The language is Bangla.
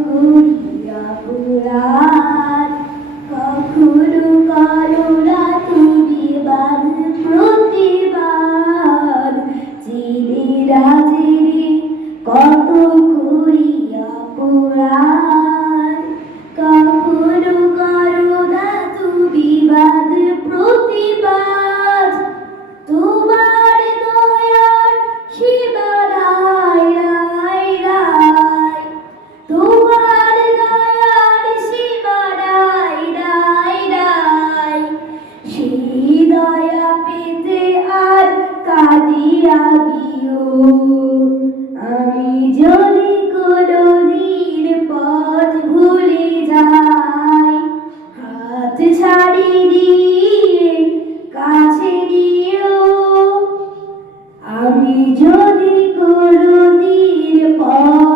করিয়া পুরাণ কখনো করো না তুমি বাদ প্রতিবাদ যিনি রাজেরি কত দয়া পেতে আর কাঁদি আমিও। আমি যদি কোনোদিন পথ ভুলে যাই, হাত ছাড়ি দিয়ে, কাছে দিও আমি যদি কোনোদিন পথ